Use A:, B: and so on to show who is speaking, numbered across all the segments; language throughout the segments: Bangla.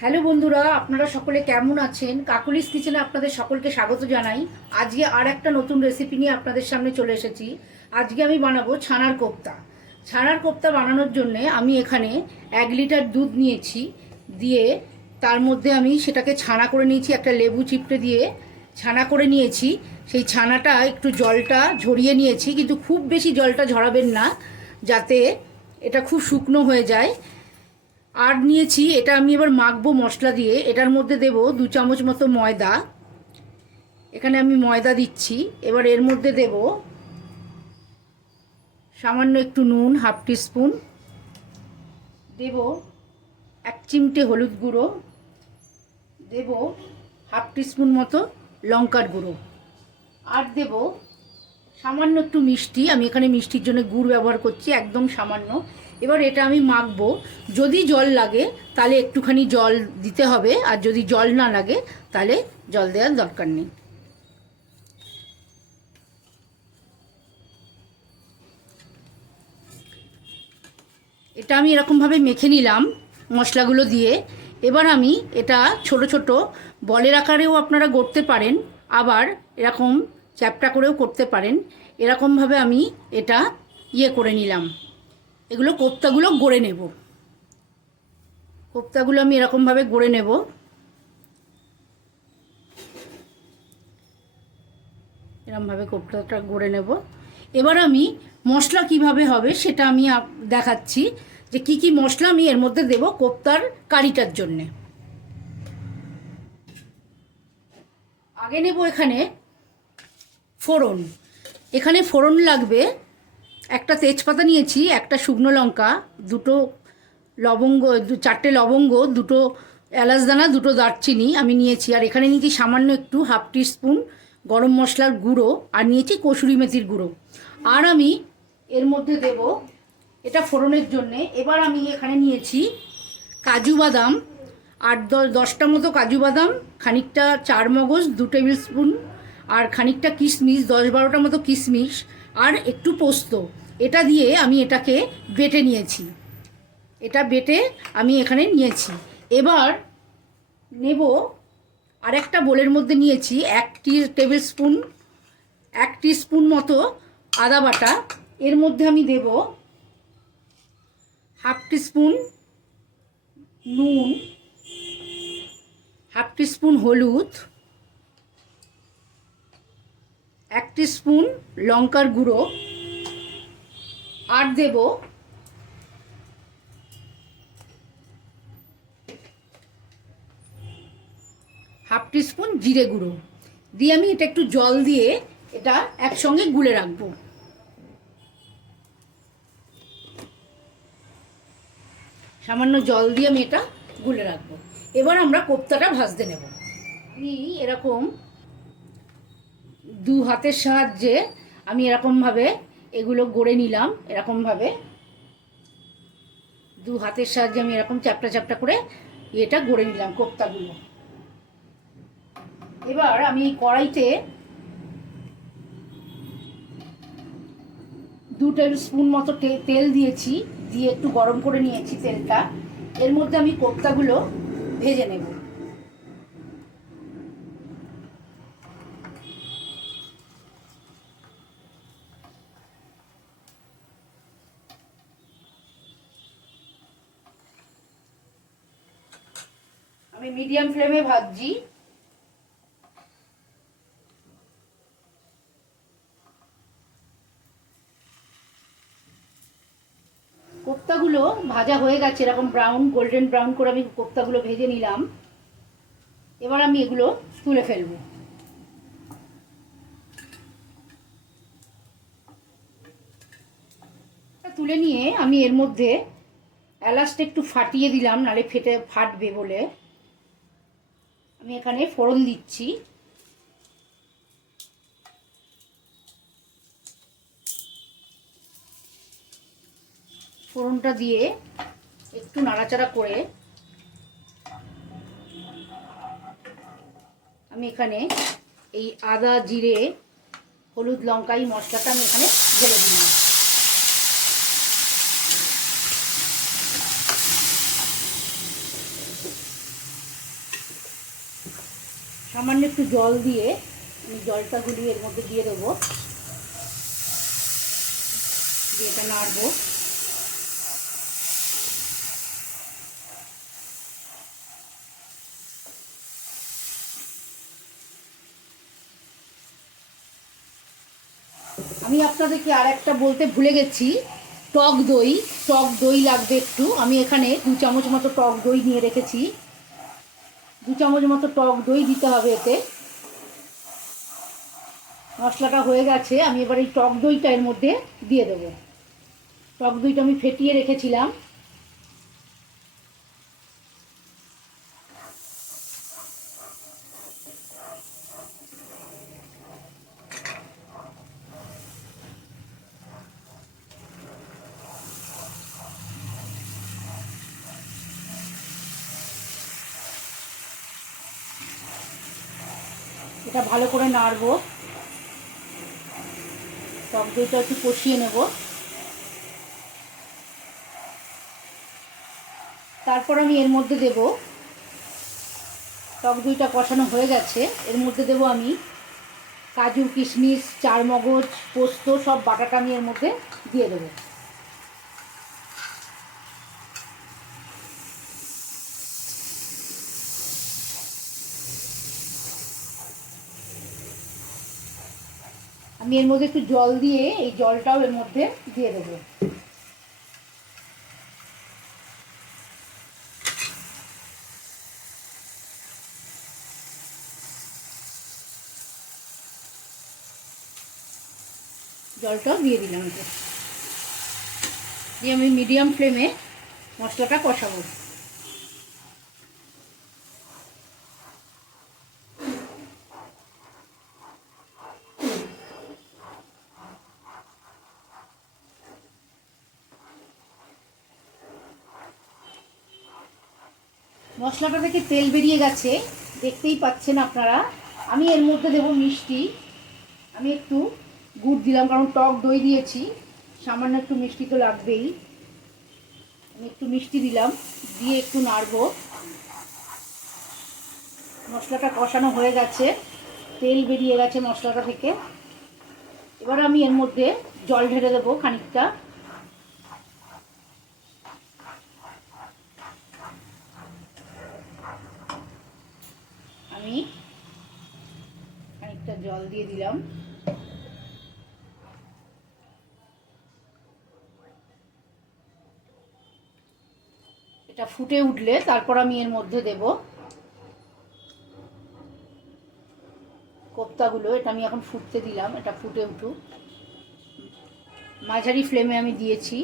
A: হ্যালো বন্ধুরা, আপনারা সকলে কেমন আছেন? কাকুলিস কিচেনে আপনাদের সকলকে স্বাগত জানাই। আজকে আর একটা নতুন রেসিপি নিয়ে আপনাদের সামনে চলে এসেছি। আজকে আমি বানাবো ছানার কোপ্তা। ছানার কোপ্তা বানানোর জন্য আমি এখানে এক লিটার দুধ নিয়েছি। দিয়ে তার মধ্যে আমি সেটাকে ছানা করে নিয়েছি, একটা লেবু চিপটে দিয়ে ছানা করে নিয়েছি। সেই ছানাটা একটু জলটা ঝরিয়ে নিয়েছি, কিন্তু খুব বেশি জলটা ঝরাবেন না, যাতে এটা খুব শুকনো হয়ে যায়। আর নিয়েছি, এটা আমি এবার মাখবো মশলা দিয়ে। এটার মধ্যে দেব দু চামচ মতো ময়দা। এখানে আমি ময়দা দিচ্ছি। এবার এর মধ্যে দেব সামান্য একটু নুন, হাফ স্পুন। দেব এক চিমটে হলুদ গুঁড়ো। দেব হাফ স্পুন মতো লঙ্কার গুঁড়ো। আর দেব সামান্য একটু মিষ্টি। আমি এখানে মিষ্টির জন্য গুড় ব্যবহার করছি, একদম সামান্য। এবার এটা আমি মাখবো। যদি জল লাগে, তাহলে একটুখানি জল দিতে হবে, আর যদি জল না লাগে, তাহলে জল দেওয়ার দরকার নেই। এটা আমি এরকমভাবে মেখে নিলাম মশলাগুলো দিয়ে। এবার আমি এটা ছোট ছোট বলের আকারেও আপনারা গড়তে পারেন, আবার এরকম চ্যাপটা করেও করতে পারেন। এরকমভাবে আমি এটা ইয়ে করে নিলাম। এগুলো কোপ্তাগুলো গড়ে নেব। কোপ্তাগুলো আমি এরকমভাবে গড়ে নেব। এরকমভাবে কোপ্তাটা গড়ে নেব। এবার আমি মশলা কীভাবে হবে সেটা আমি দেখাচ্ছি যে কি কি মশলা আমি এর মধ্যে দেব কোপ্তার কারিটার জন্যে। আগে নেব এখানে ফোড়ন। এখানে ফোড়ন লাগবে একটা তেজপাতা নিয়েছি, একটা শুকনো লঙ্কা, দুটো লবঙ্গ চারটে লবঙ্গ, দুটো এলাচ দানা, দুটো দারচিনি আমি নিয়েছি। আর এখানে নিয়েছি সামান্য একটু হাফ টি স্পুন গরম মশলার গুঁড়ো আর নিয়েছি কসুরি মেথির গুঁড়ো। আর আমি এর মধ্যে দেব এটা ফোড়নের জন্যে। এবার আমি এখানে নিয়েছি কাজু বাদাম। আট দশ দশটা মতো কাজু বাদাম, খানিকটা চার মগজ, দু টেবিল স্পুন আর খানিকটা কিশমিশ, দশ বারোটা মতো কিশমিশ আর একটু পোস্ত। এটা দিয়ে আমি এটাকে বেটে নিয়েছি। এটা বেটে আমি এখানে নিয়েছি। এবার নেব আরেকটা বোলের মধ্যে নিয়েছি এক টি টেবিল স্পুন, এক টি স্পুন মতো আদা বাটা। এর মধ্যে আমি দেব হাফ টি স্পুন নুন, হাফ টি স্পুন হলুদ এক স্পুন লঙ্কার গুঁড়ো আর দেব। হাফ স্পুন জিরে গুঁড়ো। দিয়ে আমি এটা একটু জল দিয়ে এটা একসঙ্গে গুলে রাখব। সামান্য জল দিয়ে আমি এটা গুলে রাখব। এবার আমরা কোপ্তাটা ভাজতে নেব। আমি এরকম দু হাতের সাহায্যে আমি এরকমভাবে এগুলো গড়ে নিলাম, এরকমভাবে। দু হাতের সাহায্যে আমি এরকম চ্যাপটা চ্যাপটা করে এটা গড়ে নিলাম কোপ্তাগুলো। এবার আমি কড়াইতে দু টেবিল স্পুন মতো তেল দিয়েছি, দিয়ে একটু গরম করে নিয়েছি তেলটা। এর মধ্যে আমি কোপ্তাগুলো ভেজে নেব। আমি মিডিয়াম ফ্লেমে ভাজছি। কোপ্তাগুলো ভাজা হয়ে গেছে, এরকম ব্রাউন গোল্ডেন ব্রাউন করে আমি কোপ্তাগুলো ভেজে নিলাম। এবার আমি এগুলো তুলে ফেলব। তুলে নিয়ে আমি এর মধ্যে এলাচটা একটু ফাটিয়ে দিলাম, নালে ফেটে, ফাটবে বলে। আমি এখানে ফোড়ন দিচ্ছি। ফোড়নটা দিয়ে একটু নাড়াচাড়া করে আমি এখানে এই আদা, জিরে, হলুদ, লঙ্কা এই মশলাটা আমি এখানে ঢেলে দিলাম। সামান্য একটু জল দিয়ে আমি জলটা গুলিয়ে এর মধ্যে দিয়ে দেবো। দিয়ে এটা নাড়বো। আমি আপনাদেরকে আর একটা বলতে ভুলে গেছি, টক দই টক দই লাগবে একটু। আমি এখানে দু চামচ মতো টক দই নিয়ে রেখেছি। দু চামচ মতো টক দই দিতে হবে এতে। মশলাটা হয়ে গেছে, আমি এবার এই টক দইটা এর মধ্যে দিয়ে দেবো। টক দইটা আমি ফেটিয়ে রেখেছিলাম। এটা ভালো করে নাড়বো। টক দইটা একটু কষিয়ে নেব। তারপর আমি এর মধ্যে দেব। টক দইটা কষানো হয়ে গেছে। এর মধ্যে দেব আমি কাজু, কিশমিশ, চারমগজ, পোস্ত, সব বাটাটা আমি এর মধ্যে দিয়ে দেবো। আমি এর মধ্যে একটু জল দিয়ে এই জলটাও এর মধ্যে দিয়ে দেবো। জলটাও দিয়ে দিলাম দিয়ে আমি মিডিয়াম ফ্লেমে মশলাটা কষাবো। মশলাটা থেকে তেল বেরিয়ে গেছে, দেখতেই পাচ্ছেন আপনারা। আমি এর মধ্যে দেব মিষ্টি। আমি একটু গুড় দিলাম, কারণ টক দই দিয়েছি। সামান্য একটু মিষ্টি তো লাগবেই। আমি একটু মিষ্টি দিলাম, দিয়ে একটু নাড়বো। মশলাটা কষানো হয়ে গেছে। তেল বেরিয়ে গেছে মশলাটা থেকে। এবার আমি এর মধ্যে জল ঢেলে দেবো খানিকটা। আমি খানিকটা জল দিয়ে দিলাম। এটা ফুটে উঠলে তারপর আমি এর মধ্যে দেব কোপ্তাগুলো। এটা আমি এখন ফুটতে দিলাম, এটা ফুটে উঠুক। মাঝারি ফ্লেমে আমি দিয়েছি।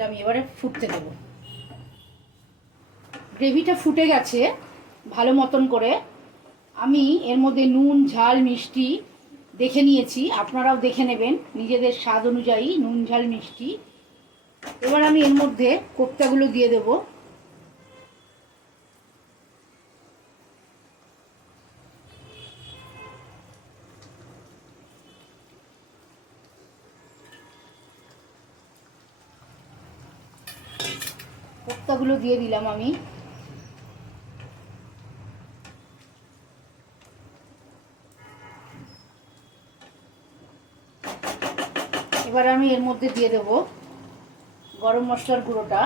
A: এটা আমি এবারে ফুটতে দেব। গ্রেভিটা ফুটে গেছে ভালো মতন করে। আমি এর মধ্যে নুন, ঝাল, মিষ্টি দেখে নিয়েছি, আপনারাও দেখে নেবেন নিজেদের স্বাদ অনুযায়ী নুন, ঝাল, মিষ্টি। এবার আমি এর মধ্যে কোপ্তাগুলো দিয়ে দেব। কোপ্তাগুলো দিয়ে দিলাম আমি। এবার আমি এর মধ্যে দিয়ে দেব গরম মশলার গুঁড়োটা।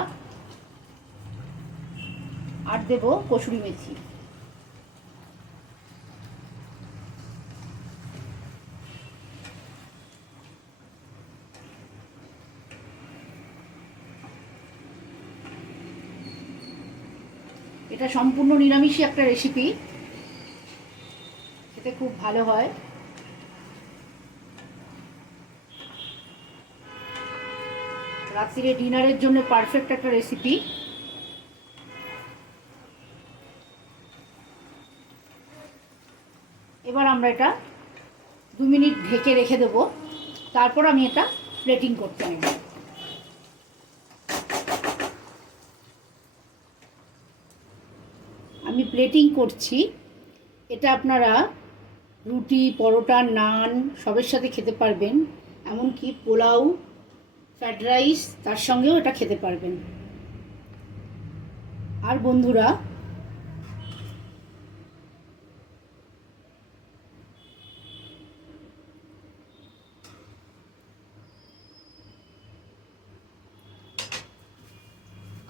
A: আর দেব কসুরি মেথি। এটা সম্পূর্ণ নিরামিষই একটা রেসিপি খেতে খুব ভালো হয়। রাত্রিরে ডিনারের জন্য পারফেক্ট একটা রেসিপি এবার আমরা এটা দু মিনিট ঢেকে রেখে দেবো। তারপর আমি এটা প্লেটিং করতে নেব আমি প্লেটিং করছি। এটা আপনারা রুটি, পরোটা, নান সবের সাথে খেতে পারবেন। এমনকি পোলাও ফ্রায়েড রাইস, তার সঙ্গেও এটা খেতে পারবেন। আর বন্ধুরা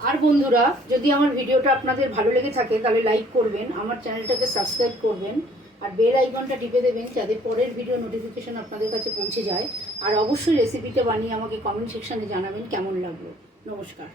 A: আর বন্ধুরা, যদি আমার ভিডিওটা আপনাদের ভালো লেগে থাকে, তাহলে লাইক করবেন, আমার চ্যানেলটাকে সাবস্ক্রাইব করবেন, আর বেল আইকনটা টিপে দেবেন, যাতে পরের ভিডিও নোটিফিকেশন আপনাদের কাছে পৌঁছে যায়। আর অবশ্যই রেসিপিটা বানিয়ে আমাকে কমেন্ট সেকশানে জানাবেন কেমন লাগল। নমস্কার।